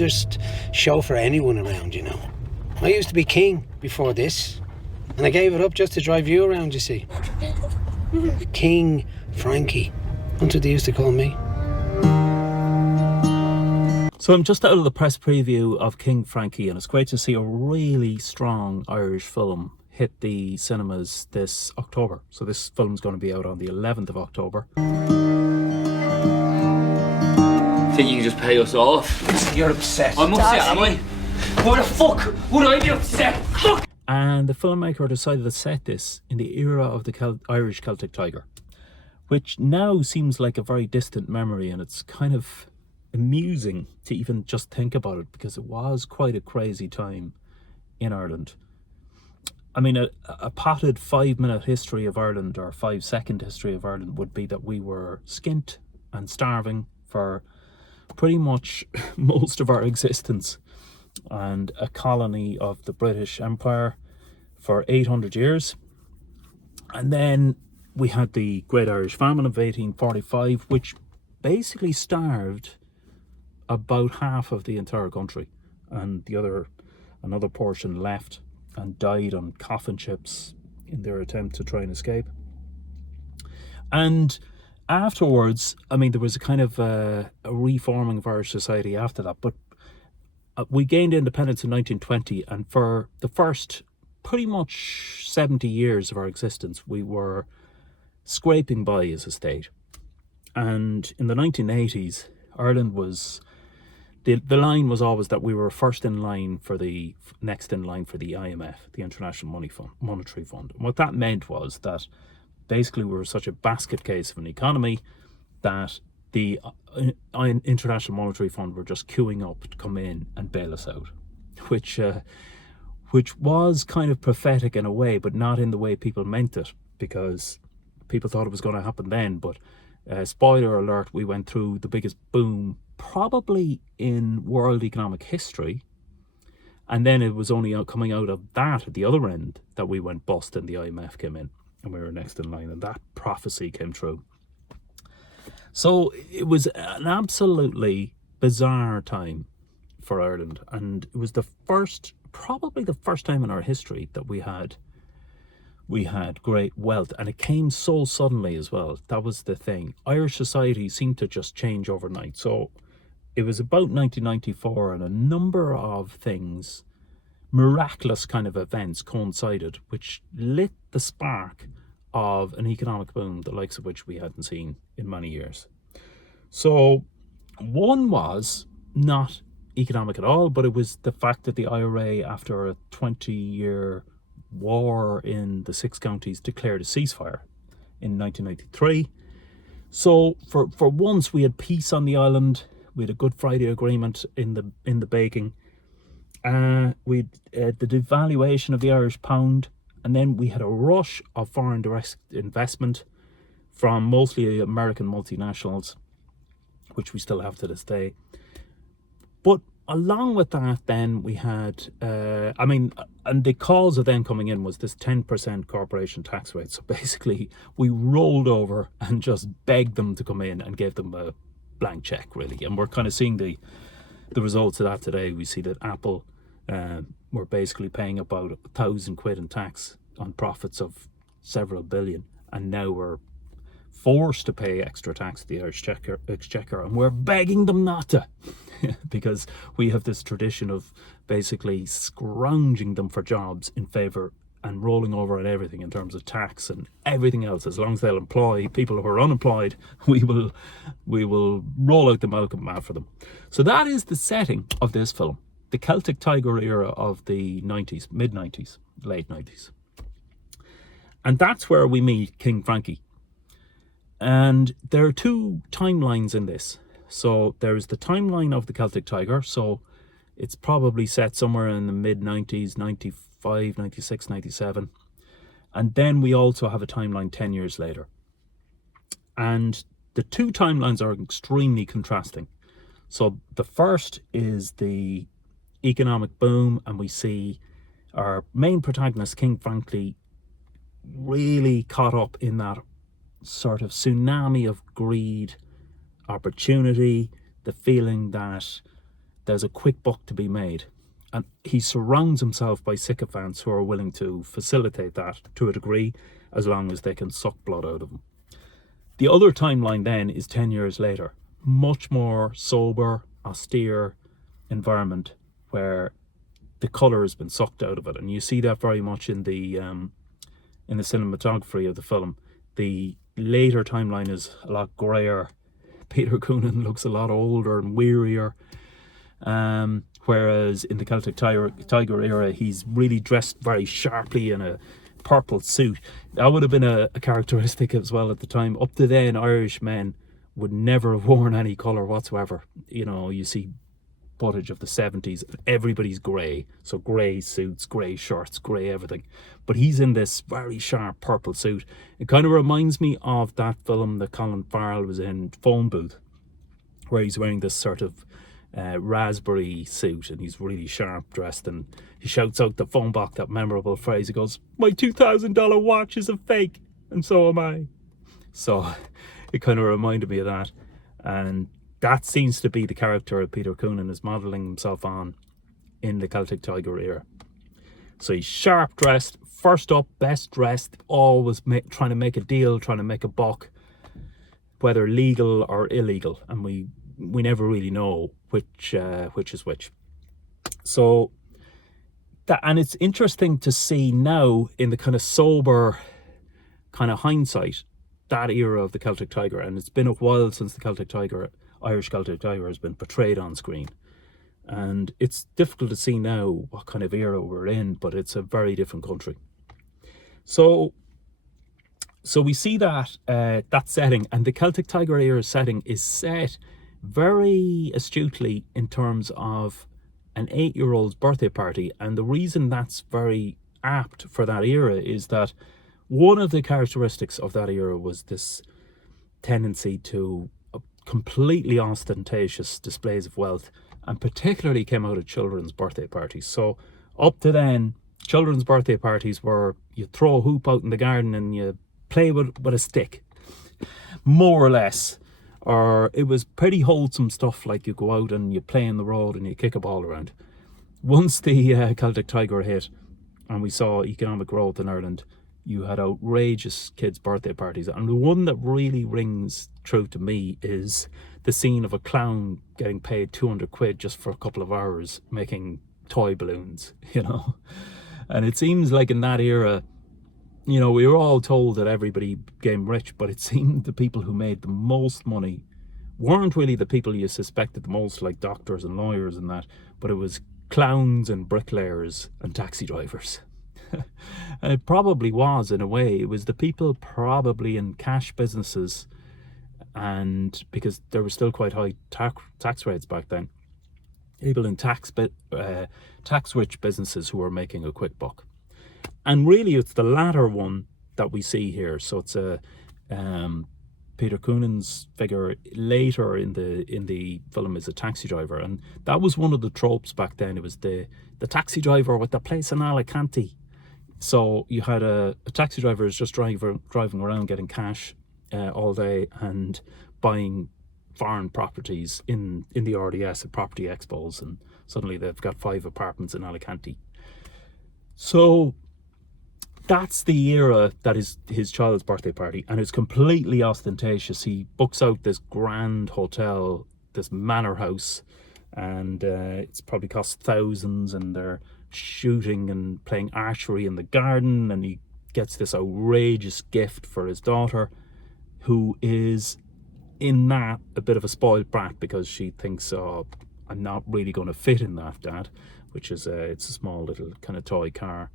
oddest show for anyone around, you know. I used to be king before this, and I gave it up just to drive you around, you see. King Frankie. That's what they used to call me. So I'm just out of the press preview of King Frankie, and it's great to see a really strong Irish film hit the cinemas this October. So this film's going to be out on the 11th of October. Think you can just pay us off? You're upset. I'm upset, am I? Why the fuck would I be upset? Fuck! And the filmmaker decided to set this in the era of the Irish Celtic Tiger, which now seems like a very distant memory, and it's kind of amusing to even just think about it, because it was quite a crazy time in Ireland. I mean, a potted 5-minute history of Ireland, or 5-second history of Ireland, would be that we were skint and starving for pretty much most of our existence, and a colony of the British Empire for 800 years. And then we had the Great Irish Famine of 1845, which basically starved about half of the entire country, and another portion left and died on coffin ships in their attempt to try and escape. And afterwards, I mean, there was a kind of a reforming of Irish society after that, but we gained independence in 1920, and for the first pretty much 70 years of our existence, we were scraping by as a state. And in the 1980s, Ireland was... The line was always that we were next in line for the IMF, the International Monetary Fund. And what that meant was that basically we were such a basket case of an economy that the International Monetary Fund were just queuing up to come in and bail us out, which was kind of prophetic in a way, but not in the way people meant it, because people thought it was going to happen then. But spoiler alert, we went through the biggest boom probably in world economic history, and then it was only coming out of that at the other end that we went bust, and the IMF came in and we were next in line, and that prophecy came true. So it was an absolutely bizarre time for Ireland, and it was probably the first time in our history that we had great wealth, and it came so suddenly as well. That was the thing. Irish society seemed to just change overnight. So it was about 1994, and a number of things, miraculous kind of events, coincided, which lit the spark of an economic boom, the likes of which we hadn't seen in many years. So one was not economic at all, but it was the fact that the IRA, after a 20-year war in the 6 counties, declared a ceasefire in 1993. So for once we had peace on the island. We had a Good Friday Agreement in the baking. We had the devaluation of the Irish pound, and then we had a rush of foreign direct investment from mostly American multinationals, which we still have to this day. But along with that, then we had, and the cause of them coming in was this 10% corporation tax rate. So basically, we rolled over and just begged them to come in and gave them a blank check, really. And we're kind of seeing the results of that today. We see that Apple were basically paying about £1,000 in tax on profits of several billion, and now we're forced to pay extra tax to the Irish Exchequer, and we're begging them not to, because we have this tradition of basically scrounging them for jobs in favour and rolling over on everything in terms of tax and everything else. As long as they'll employ people who are unemployed, we will roll out the welcome mat for them. So that is the setting of this film, the Celtic Tiger era of the 90s, mid-90s, late 90s. And that's where we meet King Frankie. And there are 2 timelines in this. So there's the timeline of the Celtic Tiger. So it's probably set somewhere in the mid-90s, 95, 96, 97. And then we also have a timeline 10 years later. And the 2 timelines are extremely contrasting. So the first is the economic boom, and we see our main protagonist, King Frankie, really caught up in that sort of tsunami of greed, opportunity, the feeling that there's a quick buck to be made. And he surrounds himself by sycophants who are willing to facilitate that to a degree, as long as they can suck blood out of him. The other timeline then is 10 years later. Much more sober, austere environment where the colour has been sucked out of it. And you see that very much in the cinematography of the film. The later timeline is a lot greyer. Peter Coonan looks a lot older and wearier. Whereas in the Celtic Tiger era, he's really dressed very sharply in a purple suit. That would have been a characteristic as well at the time. Up to then, Irish men would never have worn any colour whatsoever. You know, you see footage of the 70s, everybody's grey. So grey suits, grey shirts, grey everything. But he's in this very sharp purple suit. It kind of reminds me of that film that Colin Farrell was in, Phone Booth, where he's wearing this sort of raspberry suit and he's really sharp dressed, and he shouts out the phone box that memorable phrase. He goes, "My $2,000 watch is a fake, and so am I." So it kind of reminded me of that, and that seems to be the character that Peter Coonan is modelling himself on in the Celtic Tiger era. So he's sharp dressed, first up, best dressed, always trying to make a deal, trying to make a buck, whether legal or illegal, and we never really know which is which. So that, and it's interesting to see now in the kind of sober kind of hindsight, that era of the Celtic Tiger, and it's been a while since the Celtic Tiger, Irish Celtic Tiger, has been portrayed on screen, and it's difficult to see now what kind of era we're in, but it's a very different country. So we see that that setting, and the Celtic Tiger era setting is set very astutely in terms of an 8-year-old's birthday party. And the reason that's very apt for that era is that one of the characteristics of that era was this tendency to completely ostentatious displays of wealth, and particularly came out of children's birthday parties. So up to then, children's birthday parties were, you throw a hoop out in the garden and you play with a stick, more or less. Or it was pretty wholesome stuff, like you go out and you play in the road and you kick a ball around. Once the Celtic Tiger hit and we saw economic growth in Ireland, you had outrageous kids' birthday parties. And the one that really rings true to me is the scene of a clown getting paid 200 quid just for a couple of hours making toy balloons, you know. And it seems like in that era, you know, we were all told that everybody became rich, but it seemed the people who made the most money weren't really the people you suspected the most, like doctors and lawyers and that, but it was clowns and bricklayers and taxi drivers. And it probably was, in a way. It was the people probably in cash businesses, and because there were still quite high tax rates back then, people in tax-rich businesses who were making a quick buck. And really, it's the latter one that we see here. So it's Peter Coonan's figure later in the film is a taxi driver, and that was one of the tropes back then. It was the taxi driver with the place in Alicante. So you had a taxi driver who's just driving around getting cash all day and buying foreign properties in the RDS at property expos, and suddenly they've got 5 apartments in Alicante. So that's the era that is his child's birthday party, and it's completely ostentatious. He books out this grand hotel, this manor house, and it's probably cost thousands, and they're shooting and playing archery in the garden, and he gets this outrageous gift for his daughter, who is in that a bit of a spoiled brat, because she thinks, "Oh, I'm not really going to fit in that, Dad," which is it's a small little kind of toy car.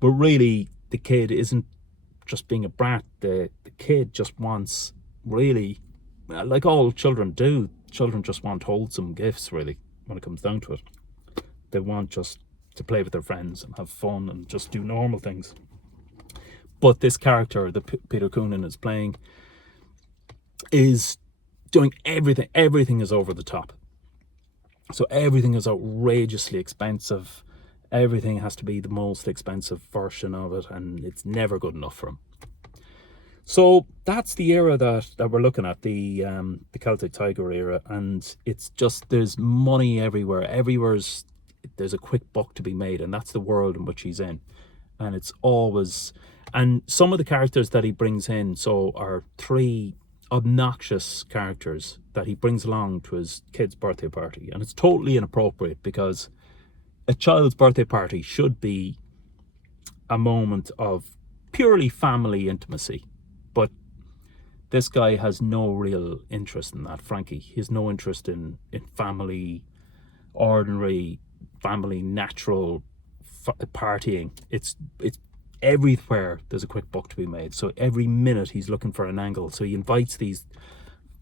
But really, the kid isn't just being a brat. The kid just wants, really, like all children do, children just want wholesome gifts, really, when it comes down to it. They want just to play with their friends and have fun and just do normal things. But this character that Peter Coonan is playing is doing everything. Everything is over the top. So everything is outrageously expensive. Everything has to be the most expensive version of it, and it's never good enough for him. So that's the era that we're looking at, the Celtic Tiger era, and it's just, there's money everywhere. There's a quick buck to be made, and that's the world in which he's in. And it's always, and some of the characters that he brings in, so are 3 obnoxious characters that he brings along to his kid's birthday party, and it's totally inappropriate because a child's birthday party should be a moment of purely family intimacy. But this guy has no real interest in that, Frankie. He has no interest in family, ordinary family, natural partying. It's everywhere there's a quick buck to be made. So every minute he's looking for an angle. So he invites these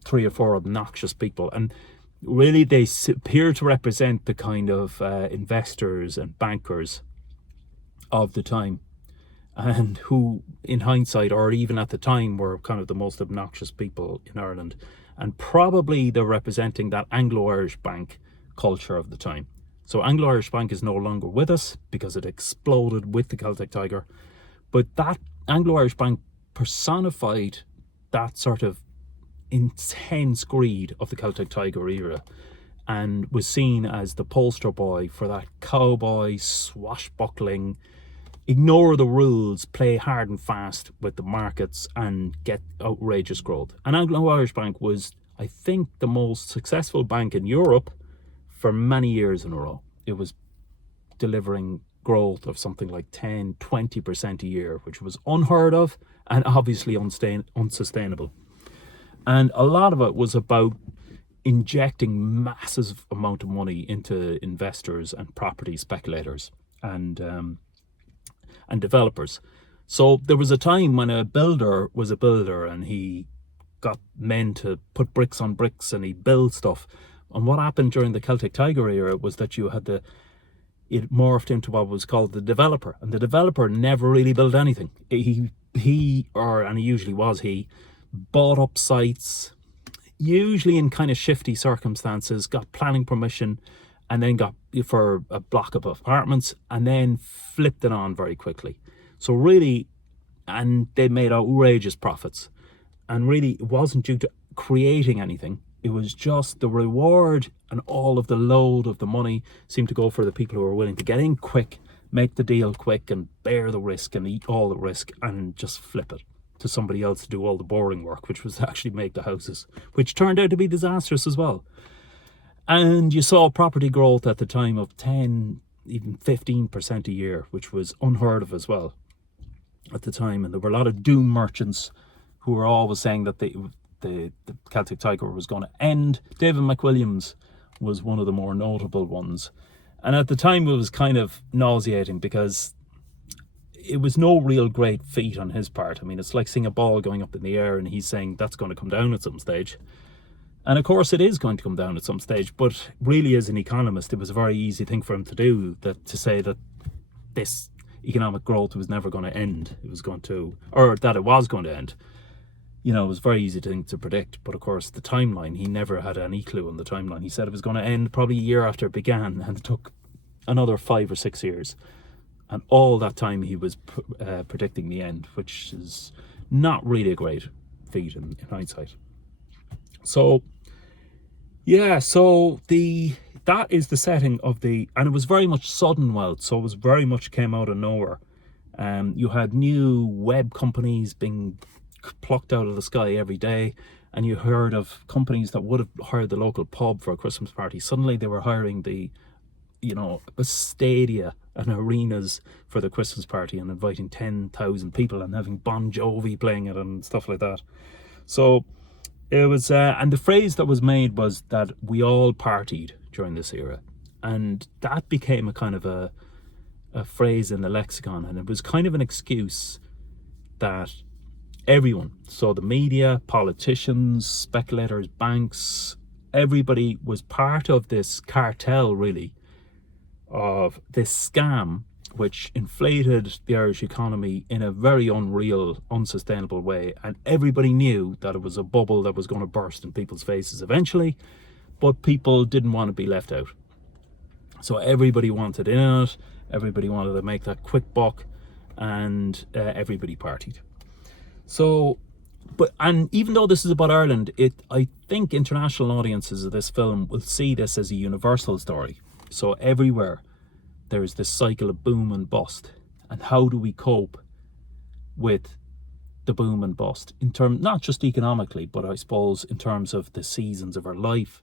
3 or 4 obnoxious people, and really they appear to represent the kind of investors and bankers of the time, and who in hindsight, or even at the time, were kind of the most obnoxious people in Ireland. And probably they're representing that Anglo-Irish bank culture of the time. So Anglo-Irish Bank is no longer with us because it exploded with the Celtic Tiger. But that Anglo-Irish Bank personified that sort of intense greed of the Celtic Tiger era, and was seen as the poster boy for that cowboy, swashbuckling, ignore the rules, play hard and fast with the markets and get outrageous growth. And Anglo-Irish Bank was, I think, the most successful bank in Europe for many years in a row. It was delivering growth of something like 10-20% a year, which was unheard of and obviously unsustainable. And a lot of it was about injecting massive amount of money into investors and property speculators and developers. So there was a time when a builder was a builder, and he got men to put bricks on bricks and he'd build stuff. And what happened during the Celtic Tiger era was that you had it morphed into what was called the developer, and the developer never really built anything. He usually bought up sites, usually in kind of shifty circumstances, got planning permission, and then got for a block of apartments, and then flipped it on very quickly. So really, and they made outrageous profits. And really, it wasn't due to creating anything. It was just the reward, and all of the load of the money seemed to go for the people who were willing to get in quick, make the deal quick, and bear the risk and eat all the risk, and just flip it to somebody else to do all the boring work, which was to actually make the houses, which turned out to be disastrous as well. And you saw property growth at the time of 10, even 15% a year, which was unheard of as well at the time. And there were a lot of doom merchants who were always saying that the Celtic Tiger was going to end. David McWilliams was one of the more notable ones. And at the time it was kind of nauseating because it was no real great feat on his part. I mean, it's like seeing a ball going up in the air and he's saying that's going to come down at some stage. And of course it is going to come down at some stage, but really as an economist, it was a very easy thing for him to do, to say that this economic growth was never going to end. It was going to, or that it was going to end. You know, it was a very easy thing to predict, but of course the timeline, he never had any clue on the timeline. He said it was going to end probably a year after it began, and it took another 5 or 6 years. And all that time he was predicting the end, which is not really a great feat in hindsight. So, yeah, so that is the setting of and it was very much sudden wealth, so it was very much came out of nowhere. You had new web companies being plucked out of the sky every day, and you heard of companies that would have hired the local pub for a Christmas party. Suddenly they were hiring a stadia and arenas for the Christmas party and inviting 10,000 people and having Bon Jovi playing it and stuff like that. So it was, and the phrase that was made was that we all partied during this era, and that became a kind of a phrase in the lexicon, and it was kind of an excuse that everyone, so the media, politicians, speculators, banks, everybody was part of this cartel, really, of this scam which inflated the Irish economy in a very unreal, unsustainable way. And everybody knew that it was a bubble that was going to burst in people's faces eventually, but people didn't want to be left out. So everybody wanted in on it, everybody wanted to make that quick buck, and everybody partied. So and even though this is about Ireland, I think international audiences of this film will see this as a universal story. So everywhere there's this cycle of boom and bust, and how do we cope with the boom and bust in terms, not just economically, but I suppose in terms of the seasons of our life,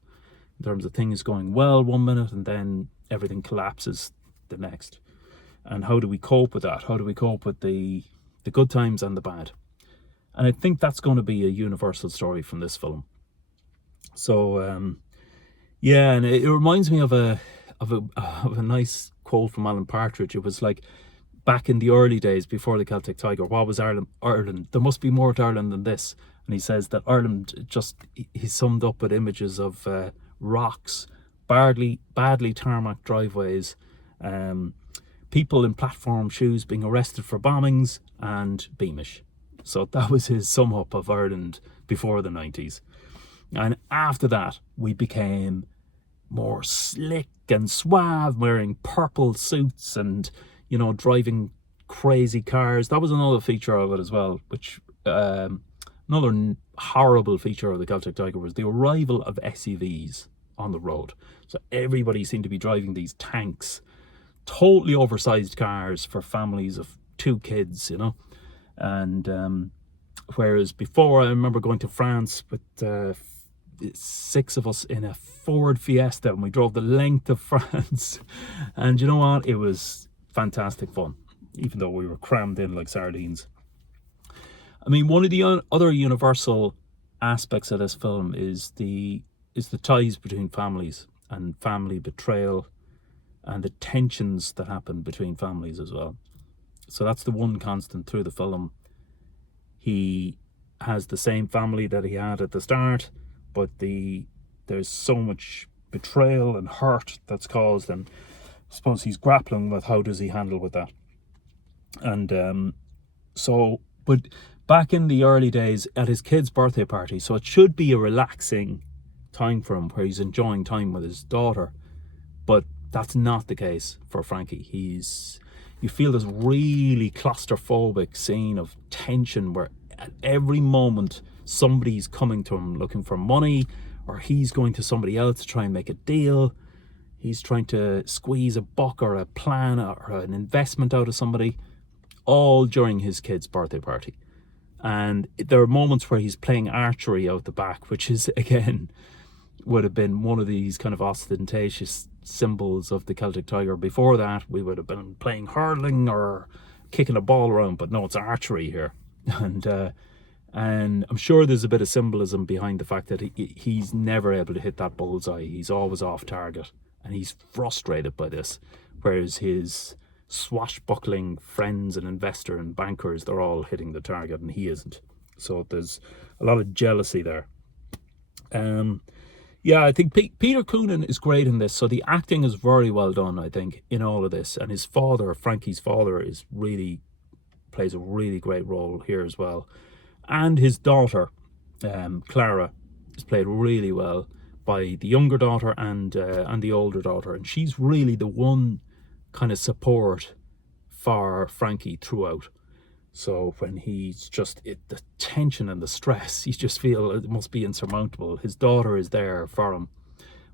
in terms of things going well one minute and then everything collapses the next. And how do we cope with that? How do we cope with the good times and the bad? And I think that's going to be a universal story from this film. So yeah, and it reminds me of a nice quote from Alan Partridge. It was like, back in the early days before the Celtic Tiger, what was Ireland? There must be more to Ireland than this. And he says that Ireland he summed up with images of rocks, badly tarmac driveways, people in platform shoes being arrested for bombings, and Beamish. So that was his sum up of Ireland before the 90s. And after that, we became more slick and suave, wearing purple suits and, you know, driving crazy cars. That was another feature of it as well, which another horrible feature of the Celtic Tiger was the arrival of SUVs on the road. So everybody seemed to be driving these tanks, totally oversized cars for families of 2 kids, you know. And whereas before, I remember going to France with 6 of us in a Ford Fiesta, and we drove the length of France. And you know what? It was fantastic fun, even though we were crammed in like sardines. I mean, one of the other universal aspects of this film is the ties between families and family betrayal and the tensions that happen between families as well. So that's the one constant through the film. He has the same family that he had at the start, but there's so much betrayal and hurt that's caused, and I suppose he's grappling with how does he handle with that. And but back in the early days at his kid's birthday party, so it should be a relaxing time for him where he's enjoying time with his daughter, but that's not the case for Frankie. You feel this really claustrophobic scene of tension where at every moment somebody's coming to him looking for money, or he's going to somebody else to try and make a deal. He's trying to squeeze a buck or a plan or an investment out of somebody, all during his kid's birthday party. And there are moments where he's playing archery out the back, which is, again, would have been one of these kind of ostentatious symbols of the Celtic Tiger. Before that, we would have been playing hurling or kicking a ball around, but no, it's archery here. And I'm sure there's a bit of symbolism behind the fact that he's never able to hit that bullseye. He's always off target, and he's frustrated by this, whereas his swashbuckling friends and investor and bankers, they're all hitting the target and he isn't. So there's a lot of jealousy there. Yeah, I think Peter Coonan is great in this. So the acting is very well done, I think, in all of this. And his father, Frankie's father, plays a really great role here as well. And his daughter, Clara, is played really well by the younger daughter and the older daughter. And she's really the one kind of support for Frankie throughout. So when he's the tension and the stress, you just feel it must be insurmountable. His daughter is there for him,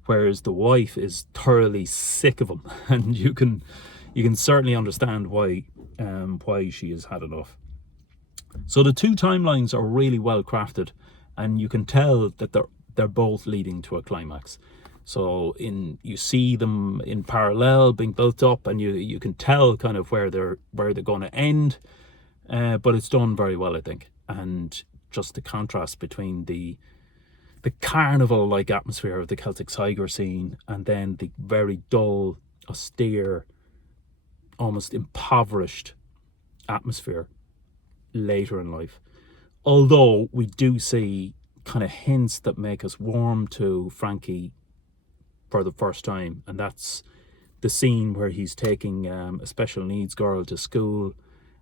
whereas the wife is thoroughly sick of him, and you can certainly understand why she has had enough. So the 2 timelines are really well crafted, and you can tell that they're both leading to a climax. So you see them in parallel being built up, and you can tell kind of where they're going to end. But it's done very well, I think. And just the contrast between the carnival-like atmosphere of the Celtic Tiger scene and then the very dull, austere, almost impoverished atmosphere later in life. Although we do see kind of hints that make us warm to Frankie for the first time. And that's the scene where he's taking a special needs girl to school,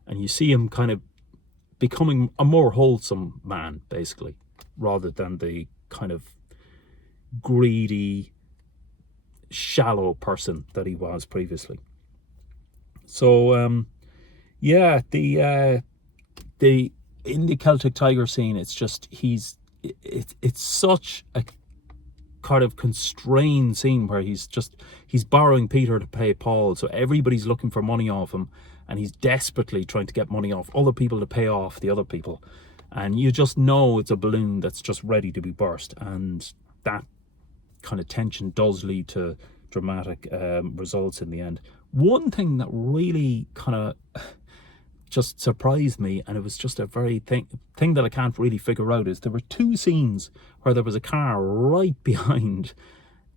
and you see him kind of becoming a more wholesome man, basically, rather than the kind of greedy, shallow person that he was previously. So, yeah, the in the Celtic Tiger scene, it's just it's such a kind of constrained scene where he's borrowing Peter to pay Paul, so everybody's looking for money off him, and he's desperately trying to get money off other people to pay off the other people, and you just know it's a balloon that's just ready to be burst, and that kind of tension does lead to dramatic results in the end. One thing that really kind of just surprised me, and it was just a very thing that I can't really figure out, is there were two scenes where there was a car right behind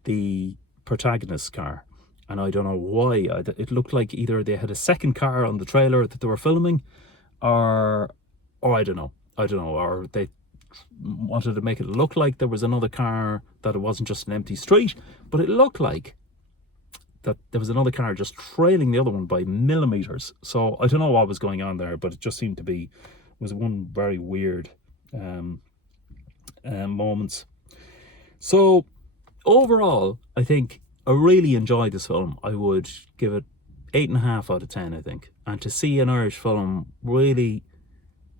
the protagonist's car, and I don't know why. It looked like either they had a second car on the trailer that they were filming, or I don't know, or they wanted to make it look like there was another car, that it wasn't just an empty street, but it looked like that there was another car just trailing the other one by millimeters. So I don't know what was going on there, but it just seemed to be, was one very weird moments. So overall, I think I really enjoyed this film. I would give it 8.5 out of 10, I think. And to see an Irish film really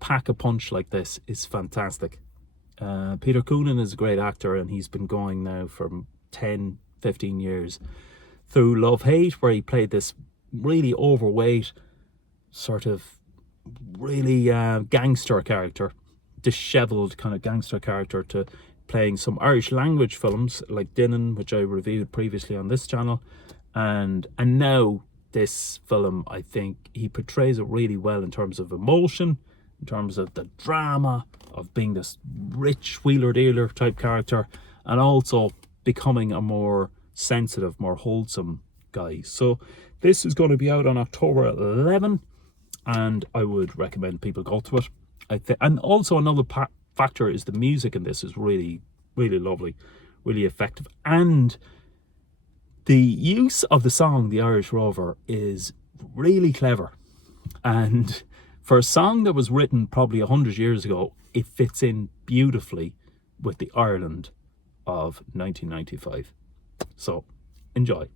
pack a punch like this is fantastic. Peter Coonan is a great actor, and he's been going now for 10, 15 years through Love Hate, where he played this really overweight, sort of really gangster character, dishevelled kind of gangster character, to playing some Irish language films like Dinnan, which I reviewed previously on this channel, and now this film, I think he portrays it really well in terms of emotion, in terms of the drama of being this rich wheeler-dealer type character, and also becoming a more sensitive, more wholesome guy. So this is going to be out on October 11, and I would recommend people go to it. And also another factor is the music in this is really, really lovely, really effective, and the use of the song The Irish Rover is really clever, and for a song that was written probably 100 years ago, it fits in beautifully with the Ireland of 1995. So enjoy.